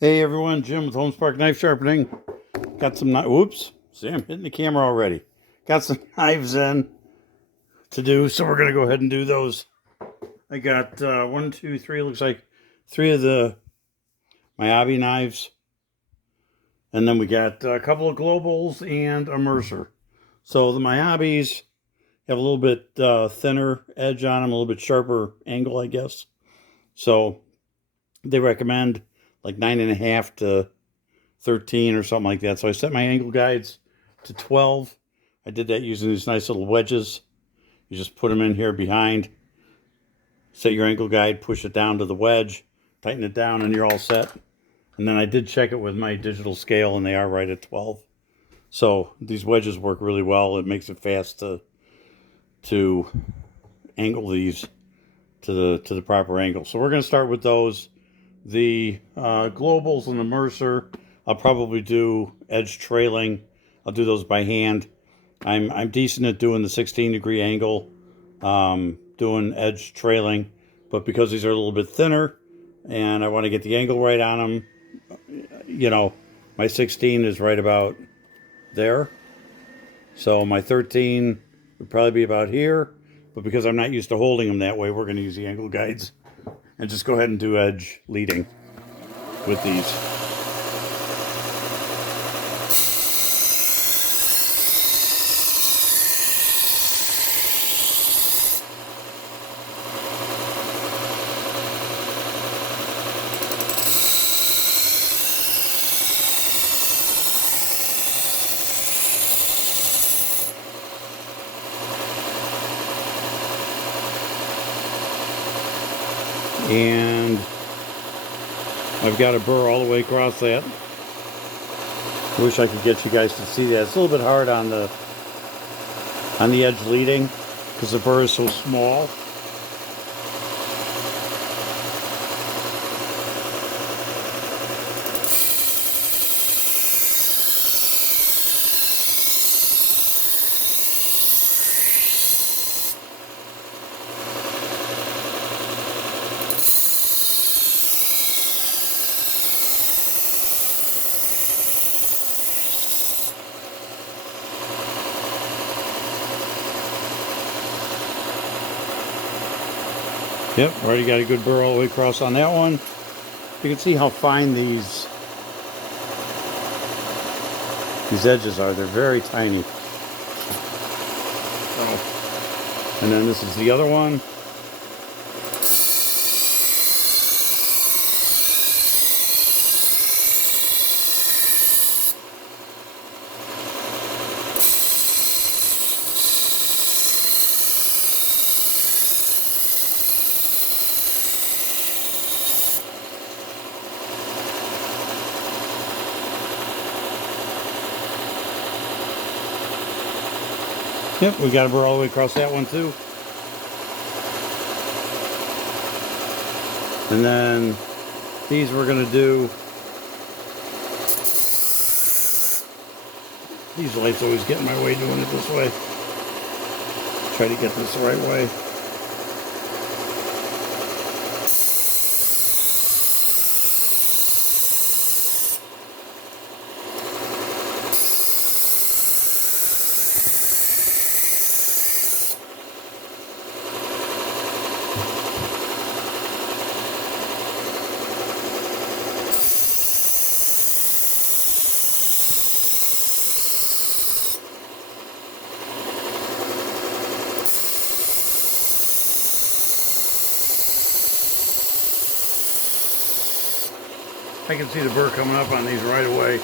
Hey everyone, Jim with Homespark Knife Sharpening. Got some whoops. See, I'm hitting the camera already. Got some knives in to do, so we're gonna go ahead and do those. I got one, two, three. Looks like three of the Miyabi knives, and then we got a couple of globals and a Mercer. So the Miyabis have a little bit thinner edge on them, a little bit sharper angle, I guess. So they recommend like 9.5 to 13 or something like that. So I set my angle guides to 12. I did that using these nice little wedges. You just put them in here behind, set your angle guide, push it down to the wedge, tighten it down, and you're all set. And then I did check it with my digital scale, and they are right at 12. So these wedges work really well. It makes it fast to angle these to the proper angle. So we're going to start with those. The globals and the Mercer, I'll probably do edge trailing. I'll do those by hand. I'm decent at doing the 16-degree angle, doing edge trailing, but because these are a little bit thinner and I want to get the angle right on them, my 16 is right about there. So my 13 would probably be about here, but because I'm not used to holding them that way, we're going to use the angle guides and just go ahead and do edge leading with these. And I've got a burr all the way across that. I wish I could get you guys to see that. It's a little bit hard on the edge leading because the burr is so small. Yep, already got a good burr all the way across on that one. You can see how fine these edges are. They're very tiny. Oh. And then this is the other one. Yep, we got a burr all the way across that one too. And then these we're going to do. These lights always get in my way doing it this way. Try to get this the right way. I can see the burr coming up on these right away.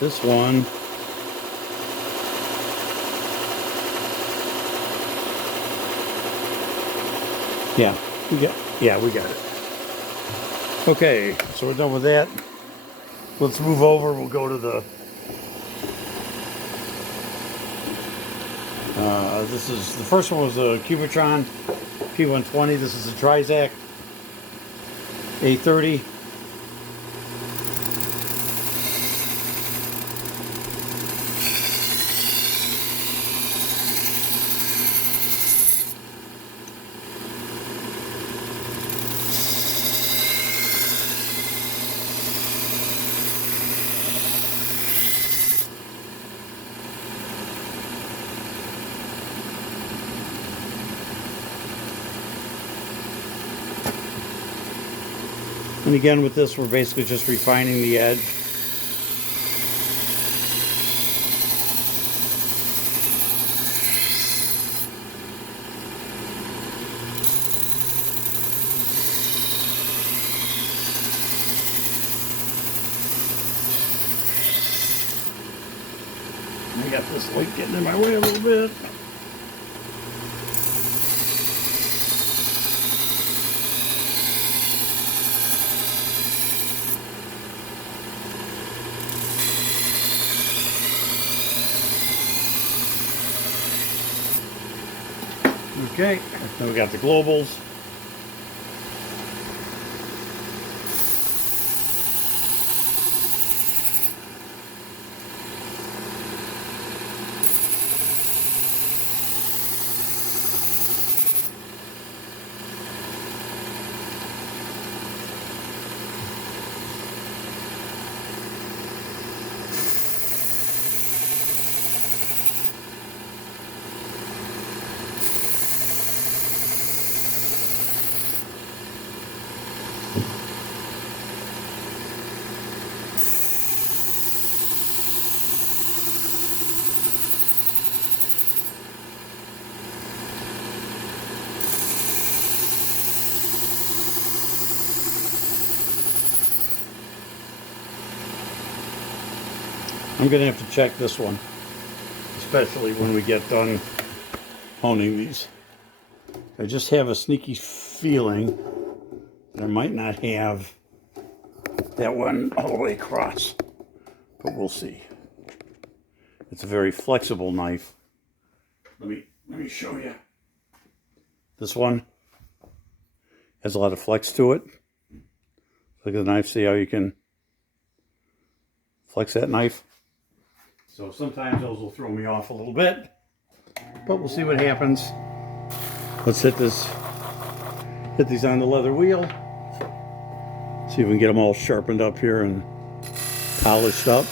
This one, we got it. Okay, so we're done with that. Let's move over. We'll go to the this is the first one was a Cubitron P120. This is a Trizact A30. And again, with this, we're basically just refining the edge. I got this light getting in my way a little bit. Okay, then we got the globals. I'm going to have to check this one, especially when we get done honing these. I just have a sneaky feeling that I might not have that one all the way across, but we'll see. It's a very flexible knife. Let me show you. This one has a lot of flex to it. Look at the knife, see how you can flex that knife. So sometimes those will throw me off a little bit, but we'll see what happens. Let's hit these on the leather wheel. See if we can get them all sharpened up here and polished up.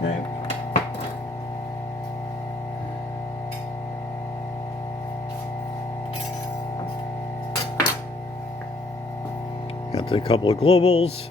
Okay. Got a couple of globals.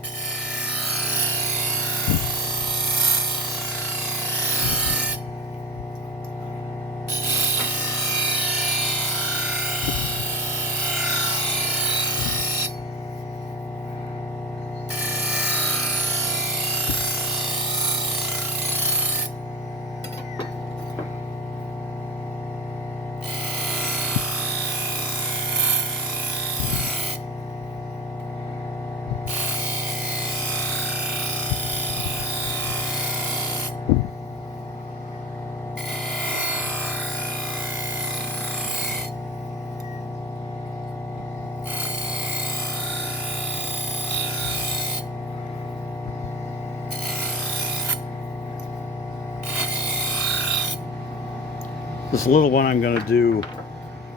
This little one I'm going to do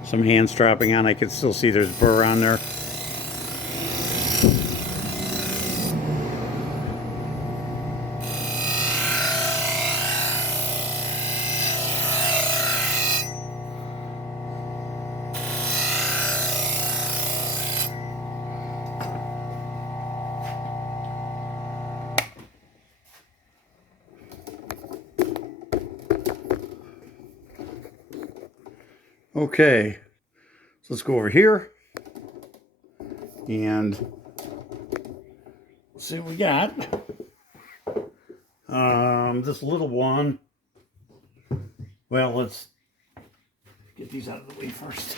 some hand stropping on. I can still see there's burr on there. Okay, so let's go over here and see what we got. This little one. Well, let's get these out of the way first.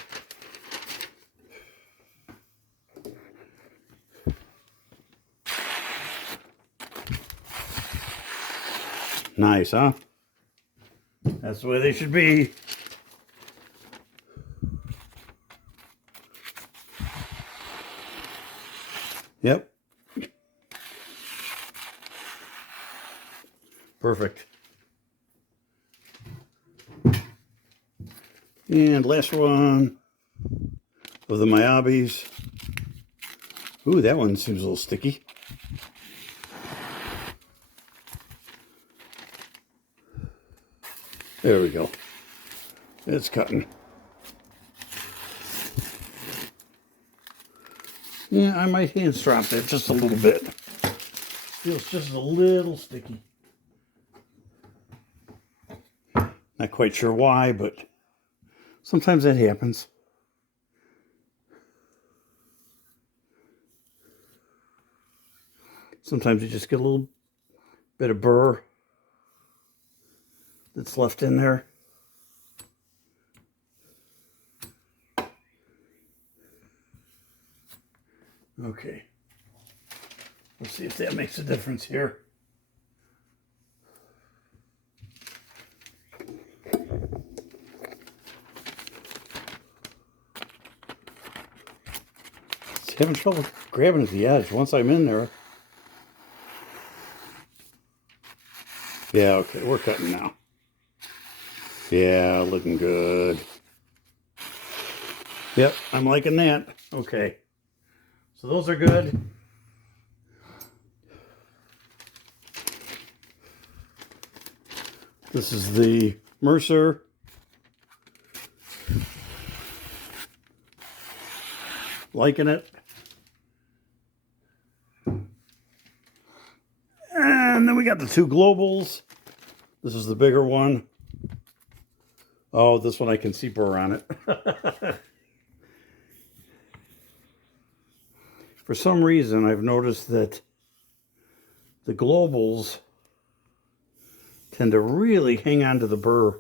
Nice, huh? That's the way they should be. Yep. Perfect. And last one of the Miyabis. Ooh, that one seems a little sticky. There we go. It's cutting. Yeah, I might hand strop that just a little bit. Feels just a little sticky. Not quite sure why, but sometimes that happens. Sometimes you just get a little bit of burr that's left in there. Okay. Let's see if that makes a difference here. Just having trouble grabbing at the edge once I'm in there. Yeah, okay, we're cutting now. Yeah, looking good. Yep, I'm liking that. Okay. So those are good. This is the Mercer. Liking it. And then we got the two globals. This is the bigger one. Oh, this one I can see burr on it. For some reason, I've noticed that the globals tend to really hang on to the burr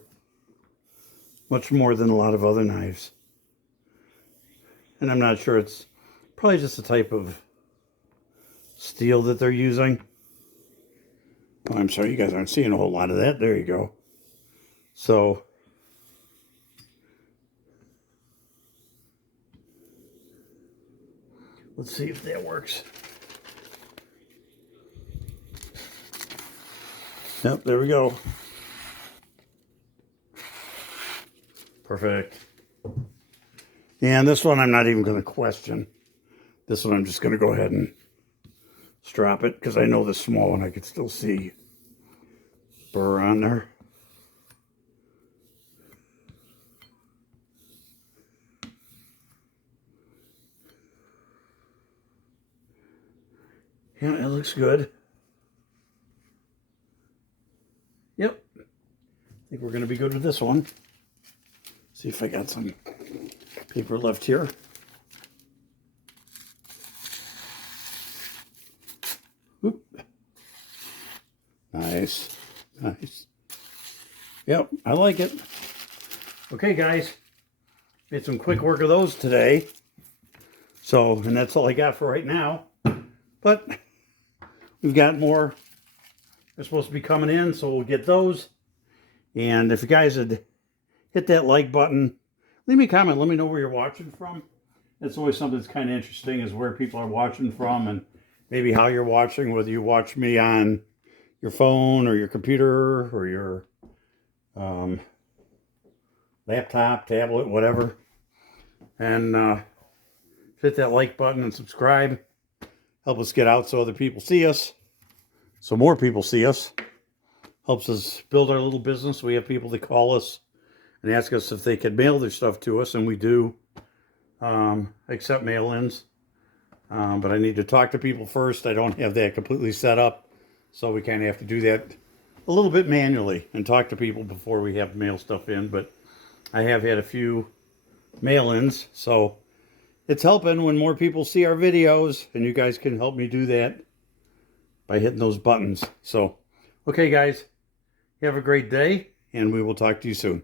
much more than a lot of other knives. And I'm not sure, it's probably just the type of steel that they're using. Oh, I'm sorry, you guys aren't seeing a whole lot of that. There you go. So, let's see if that works. Yep, there we go. Perfect. And this one I'm not even going to question. This one I'm just going to go ahead and strop it because I know the small one I could still see burr on there. Yeah, it looks good. Yep. I think we're going to be good with this one. See if I got some paper left here. Oop. Nice. Nice. Yep, I like it. Okay, guys. Made some quick work of those today. So, and that's all I got for right now. But we've got more. They're supposed to be coming in, so we'll get those. And if you guys had hit that like button, leave me a comment. Let me know where you're watching from. It's always something that's kind of interesting, is where people are watching from and maybe how you're watching, whether you watch me on your phone or your computer or your laptop, tablet, whatever. And hit that like button and subscribe. Help us get out so other people see us. So more people see us. Helps us build our little business. We have people that call us and ask us if they could mail their stuff to us, and we do accept mail-ins. But I need to talk to people first. I don't have that completely set up, so we kind of have to do that a little bit manually and talk to people before we have mail stuff in. But I have had a few mail-ins. So it's helping when more people see our videos, and you guys can help me do that by hitting those buttons. So, okay guys, have a great day, and we will talk to you soon.